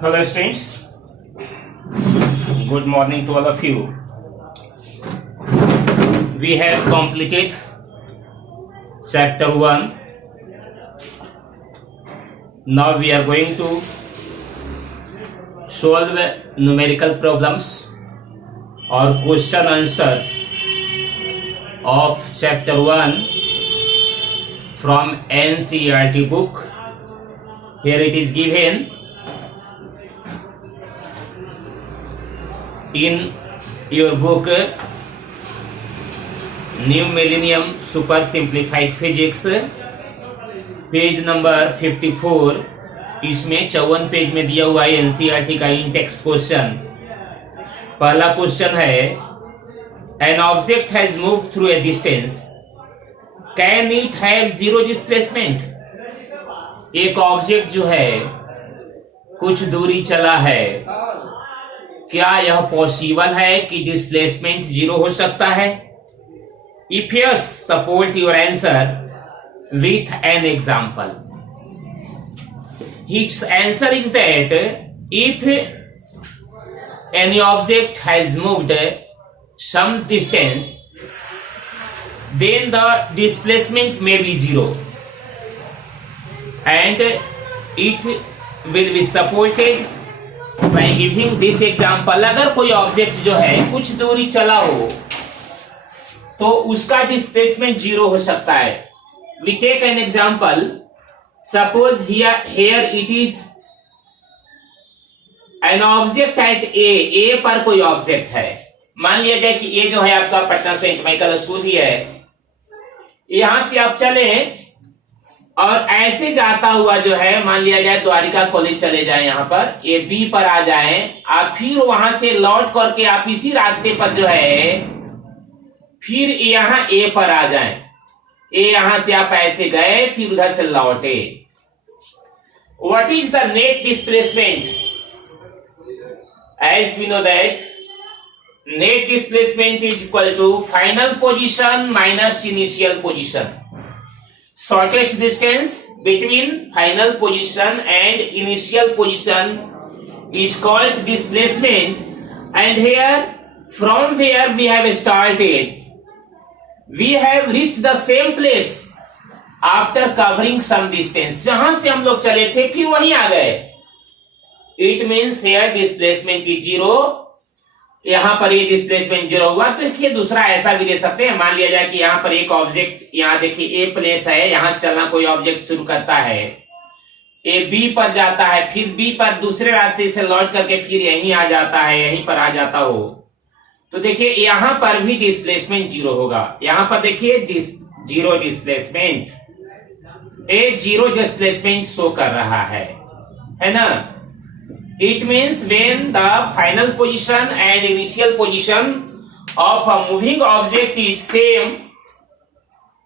Hello students, good morning to all of you. We have completed chapter 1. Now we are going to solve numerical problems or question answers of chapter 1 from NCERT book. Here it is given in your book New Millennium Super Simplified Physics, page number 54. इसमें 54 page में दिया हुआ है NCERT का इन text question. पहला question है, an object has moved through a distance, can it have zero displacement. एक object जो है कुछ दूरी चला है, क्या यह पॉसिबल है कि डिस्प्लेसमेंट जीरो हो सकता है? If yes, support your answer with an example. Its answer is that if any object has moved some distance, then the displacement may be zero and it will be supported by giving this example. अगर कोई object जो है कुछ दूरी चला हो तो उसका डिस्प्लेसमेंट जीरो हो सकता है. We take an example. Suppose here it is an object at A पर कोई ऑब्जेक्ट है. मान लिया जाए कि A जो है आपका पटना सेंट माइकल स्कूल ही है. यहां से आप चले और ऐसे जाता हुआ जो है, मान लिया जाए द्वारिका कॉलेज चले जाए, यहां पर ये बी पर आ जाए, आप फिर वहां से लौट करके आप इसी रास्ते पर जो है फिर यहां ए पर आ जाएं. ए यहां से आप ऐसे गए, फिर उधर से लौटे. What is the net displacement? As we know that net displacement is equal to final position minus initial position. Shortest distance between final position and initial position is called displacement, and here from where we have started, we have reached the same place after covering some distance. जहां से हम लोग चले थे फिर वहीं आ गए. It means here displacement is zero. यहां पर ये डिस्प्लेसमेंट जीरो हुआ. तो देखिए दूसरा ऐसा भी दे सकते हैं. मान लिया जाए कि यहां पर एक ऑब्जेक्ट, यहां देखिए ए प्लेस है, यहां से चलना कोई ऑब्जेक्ट शुरू करता है, ए बी पर जाता है, फिर बी पर दूसरे रास्ते से लौट करके फिर यहीं आ जाता है, यहीं पर आ जाता हो, तो देखिए यहां पर भी डिस्प्लेसमेंट जीरो होगा. यहां पर देखिए जीरो डिस्प्लेसमेंट, ए जीरो डिस्प्लेसमेंट शो कर रहा है ना. It means when the final position and initial position of a moving object is same,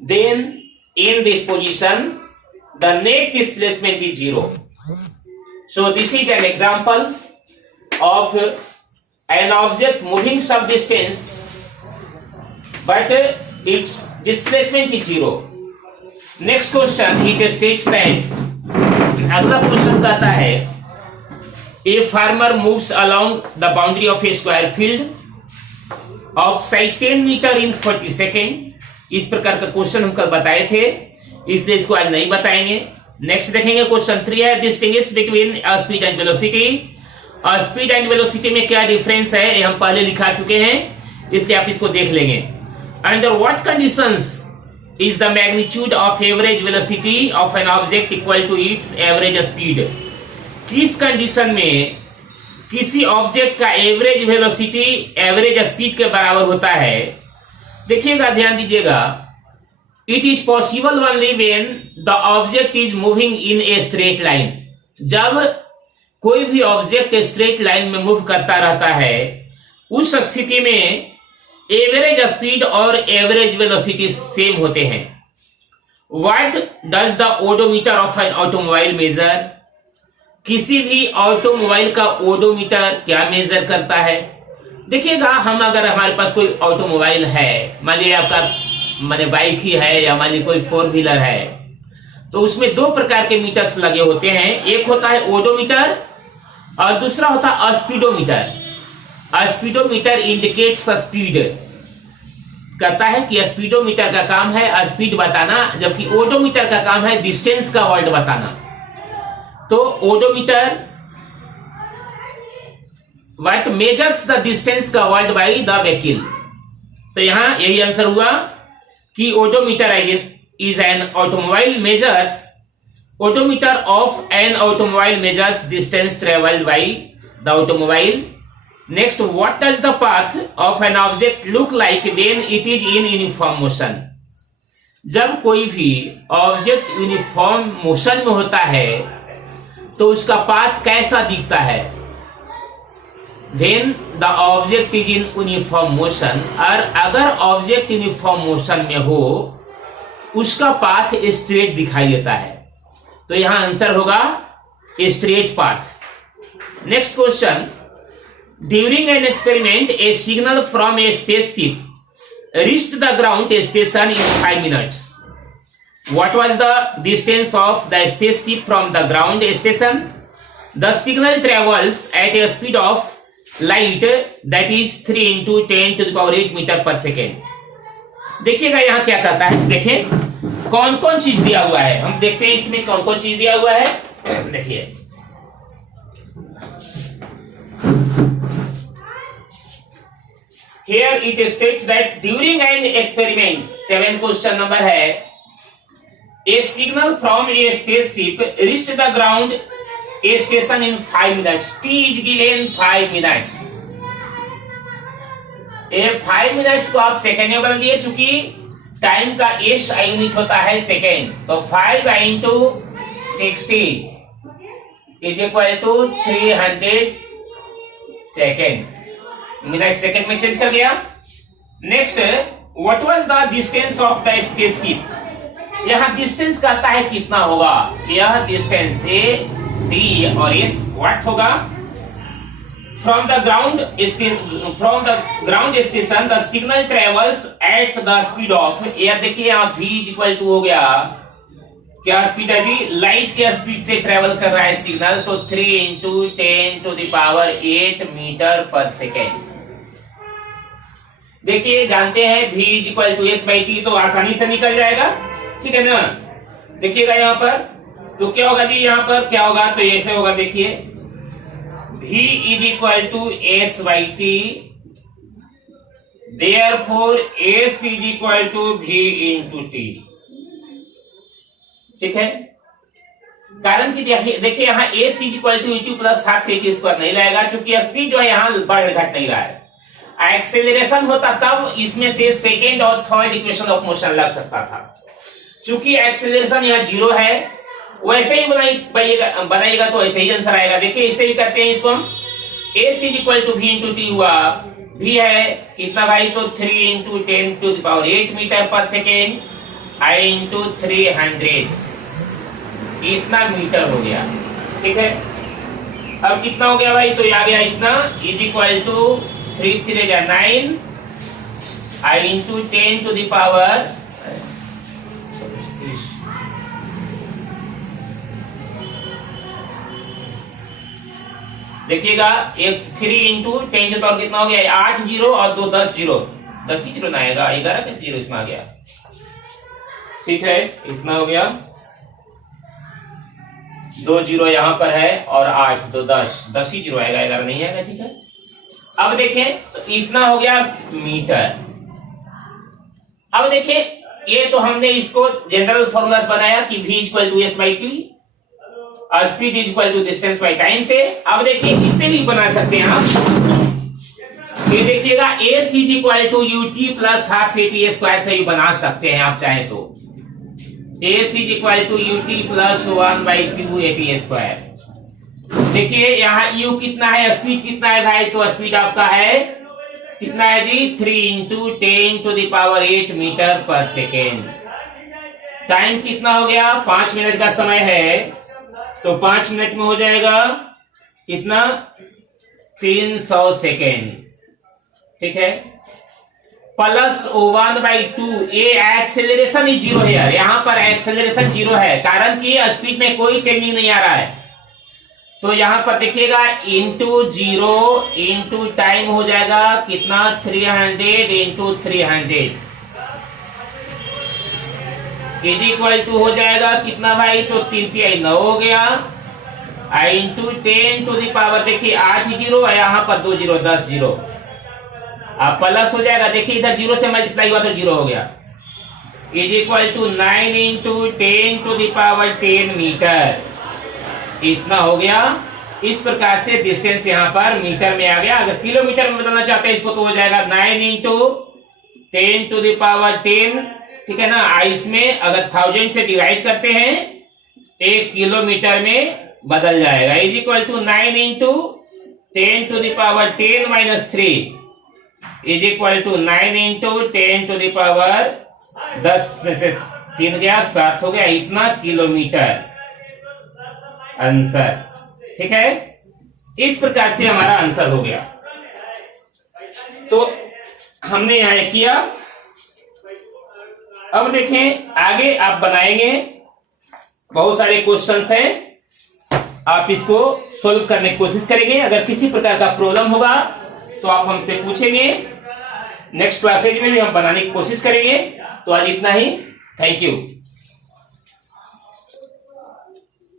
then in this position the net displacement is zero. So this is an example of an object moving some distance but its displacement is zero. Next question, it states that, अगला question कहता है, A farmer moves along the boundary of a square field of side 10 meter in 40 seconds. इस प्रकार का question हम कल बताए थे, इसलिए इसको आज नहीं बताएंगे. नेक्स्ट देखेंगे क्वेश्चन 3 है, distinguish between speed and velocity. Speed and velocity में क्या डिफरेंस है ये हम पहले लिखा चुके हैं, इसलिए आप इसको देख लेंगे. Under what conditions is the magnitude of average velocity of an object equal to its average speed. किस कंडीशन में किसी ऑब्जेक्ट का एवरेज वेलोसिटी एवरेज स्पीड के बराबर होता है? देखिएगा, ध्यान दीजिएगा. It is possible only when the object is moving in a straight line. जब कोई भी ऑब्जेक्ट स्ट्रेट लाइन में मूव करता रहता है, उस स्थिति में एवरेज स्पीड और एवरेज वेलोसिटी सेम होते हैं. What does the odometer of an automobile measure? किसी भी ऑटोमोबाइल का ओडोमीटर क्या मेजर करता है? देखिएगा, हम अगर हमारे पास कोई ऑटोमोबाइल है, मान लीजिए आपका माने बाइक ही है या मान लीजिए कोई 4 व्हीलर है, तो उसमें 2 प्रकार के मीटर्स लगे होते हैं. एक होता है ओडोमीटर, और दूसरा होता है स्पीडोमीटर। स्पीडोमीटर इंडिकेट्स स्पीड, कहता है कि स्पीडोमीटर का काम है स्पीड बताना, जबकि ओडोमीटर का काम है डिस्टेंस का वर्ड बताना। तो odometer what measures the distance का वर्ड बाई द व्हीकल। तो यहां यही आंसर हुआ कि odometer is an automobile measures, odometer of an automobile measures distance travelled by the automobile. Next, what does the path of an object look like when it is in uniform motion. जब कोई भी object uniform motion में होता है तो उसका path कैसा दिखता है। When the object is in uniform motion, और अगर ऑब्जेक्ट यूनिफॉर्म मोशन में हो उसका पाथ स्ट्रेट दिखाई देता है। तो यहां आंसर होगा straight path. Next question, during an experiment A signal from A spaceship reached the ground station in 5 minutes. What was the distance of the spaceship from the ground station? The signal travels at a speed of light that is 3 into 10 to the power 8 metre पर second. देखिएगा यहां क्या कहता है, देखें कौन कौन चीज दिया हुआ है, हम देखते हैं इसमें कौन कौन चीज दिया हुआ है। देखिए here it states that during an experiment, 7 question number है, a signal from a spaceship reached the ground a station in 5 minutes. T is given 5 minutes. ये 5 minutes को आप सेकेंड में बदल दिए, चूंकि टाइम का एस यूनिट होता है सेकेंड, तो 5 into 60 is equal to 300 second. Minute second में चेंज कर गया। Next, what was the distance of the spaceship. यहां डिस्टेंस कहता है कितना होगा, यह डिस्टेंस ए डी और एस व्हाट होगा। From the ground station the signal travels at the speed of, यह देखिए यहां v इज इक्वल टू हो गया, क्या स्पीड है जी, लाइट के स्पीड से ट्रेवल कर रहा है सिग्नल, तो 3 into 10 to the power 8 metre पर सेकेंड। देखिए जानते हैं v is equal to S by T, तो आसानी से निकल जाएगा, ठीक है ना। देखिएगा यहां पर तो क्या होगा जी, यहां पर क्या होगा, तो ऐसे होगा, देखिए v is equal to S by T, therefore s is equal to v into T, ठीक है। कारण कि देखिए यहां s is equal to into plus half A T square नहीं लगेगा, चूंकि स्पीड जो है यहां बढ़ घट नहीं रहा है। एक्सेलरेशन होता तब इसमें से सेकेंड और थर्ड इक्वेशन ऑफ मोशन लग सकता था, चूंकि एक्सेलरेशन यहां 0 है, वैसे ही बनाइएगा तो ऐसे ही आंसर आएगा। देखिए इसे भी करते हैं, इसको हम s is equal to v into T हुआ, v है कितना भाई, तो 3 into 10 to the power 8 metre पर सेकेंड, i इंटू 300 इतना मीटर हो गया, ठीक है। अब कितना हो गया भाई, तो आ गया इतना is equal to 3 3 9 i into 10 to the power, देखिएगा एक 3 into 10 to the power कितना हो गया, 8 जीरो और 2 10 जीरो, 10 ही जीरो ना आएगा, 11 कैसे जीरो इसमें आ गया, ठीक है। इतना हो गया, 2 जीरो यहां पर है और 8 तो 10 ही जीरो आएगा, 11 नहीं आएगा, ठीक है। अब देखें तो इतना हो गया मीटर। अब देखें ये तो हमने इसको जनरल फॉर्मूला बनाया कि v equal to S by T, speed is equal to distance by time से। अब देखिए इससे भी बना सकते हैं आप, ये देखिएगा S is equal to U T plus half A T square से भी बना सकते हैं आप चाहे तो, S is equal to U T plus 1 by 2 A T square. देखिए यहाँ u कितना है, स्पीड कितना है भाई, तो स्पीड आपका है कितना है जी, 3 into 10 to the power 8 metre पर सेकेंड। टाइम कितना हो गया, 5 मिनट का समय है, तो 5 मिनट में हो जाएगा कितना, 300 सेकेंड, ठीक है। प्लस 1/2, ये एक्सेलरेशन ही 0 है, यहाँ पर एक्सेलरेशन 0 है, कारण कि स्पीड में कोई चेंजिंग नहीं आ रहा है। तो यहां पर देखिएगा इंटू 0 इंटू टाइम हो जाएगा कितना 300 इंटू 300 इज इक्वल टू हो जाएगा कितना भाई, तो 3 3 9 हो गया, इंटू 10 टू दी पावर देखिए 8 जीरो है, यहाँ पर 2 जीरो 10 जीरो, अब प्लस हो जाएगा देखिए इधर 0 से मल्टीप्लाई हुआ तो 0 हो गया, is equal to 9 into 10 to the power 10 metre, इतना हो गया। इस प्रकार से डिस्टेंस यहाँ पर मीटर में आ गया। अगर किलोमीटर में बदलना चाहते हैं इसको तो हो जाएगा 9 इंटू 10 टू दी पावर 10, ठीक है ना। इसमें अगर 1000 से डिवाइड करते हैं 1 किलोमीटर में बदल जाएगा, is equal to 9 into 10 to the power 10 minus 3 is equal to 9 into 10 to the power 10 में से 3 गया 7 हो गया, इतना किलोमीटर आंसर, ठीक है। इस प्रकार से हमारा आंसर हो गया। तो हमने यहां किया। अब देखें आगे आप बनाएंगे, बहुत सारे क्वेश्चंस हैं, आप इसको सोल्व करने की कोशिश करेंगे। अगर किसी प्रकार का प्रॉब्लम होगा तो आप हमसे पूछेंगे, नेक्स्ट क्लासेज में भी हम बनाने की कोशिश करेंगे। तो आज इतना ही, थैंक यू।